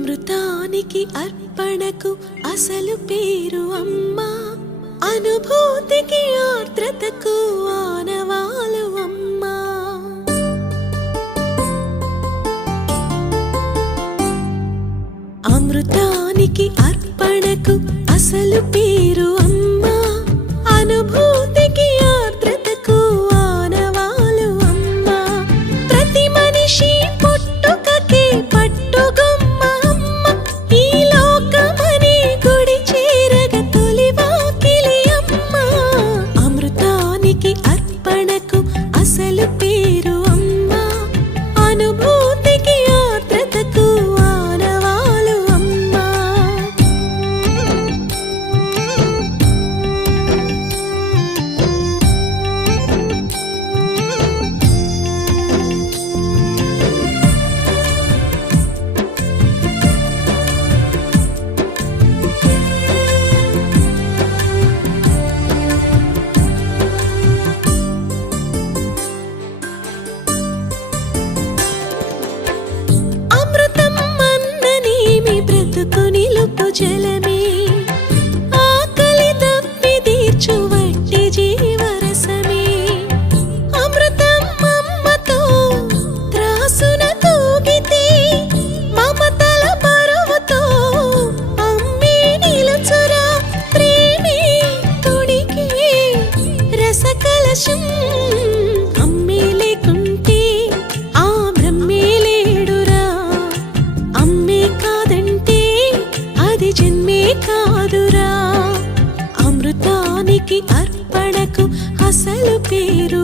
అమృతానికి అర్పణకు అసలు పేరు అమ్మా, అనుభూతికి ఆర్ద్రతకు ఆనవాలు అమ్మా. అమృతానికి అర్పణకు అసలు పేరు అమ్మా, అనుభూతికి ఆర్ద్రతకు ఆనవాలు అమ్మా. ప్రతి మనిషి పుట్టుకకి పట్టుగొమ్మ అమ్మ, ఈ లోకమనే గుడి చేరగ తొలి వాకిలి అమ్మ. అమృతానికి అర్పణకు అసలు పేరు అమ్మా, అనుభూతికి ఆర్ద్రతకు ఆనవాలు అమ్మా. అమృతం అన్ననేమి బ్రతుకు నిలుపు జలమే, ఆకలి దప్పి తీర్చు వట్టి జీవరసమే. అమృతం అమ్మతో త్రాసున తూగితే, మమతల బరువుతో అమ్మే నిలుచురా. ప్రేమే తుడికే రసకలశం, అమ్మే లేకుంటే ఆ బ్రహ్మే లేడురా. అమ్మే కాదంటే అది జన్మే కాదురా. అమృతానికి అర్పణకు అసలు పేరు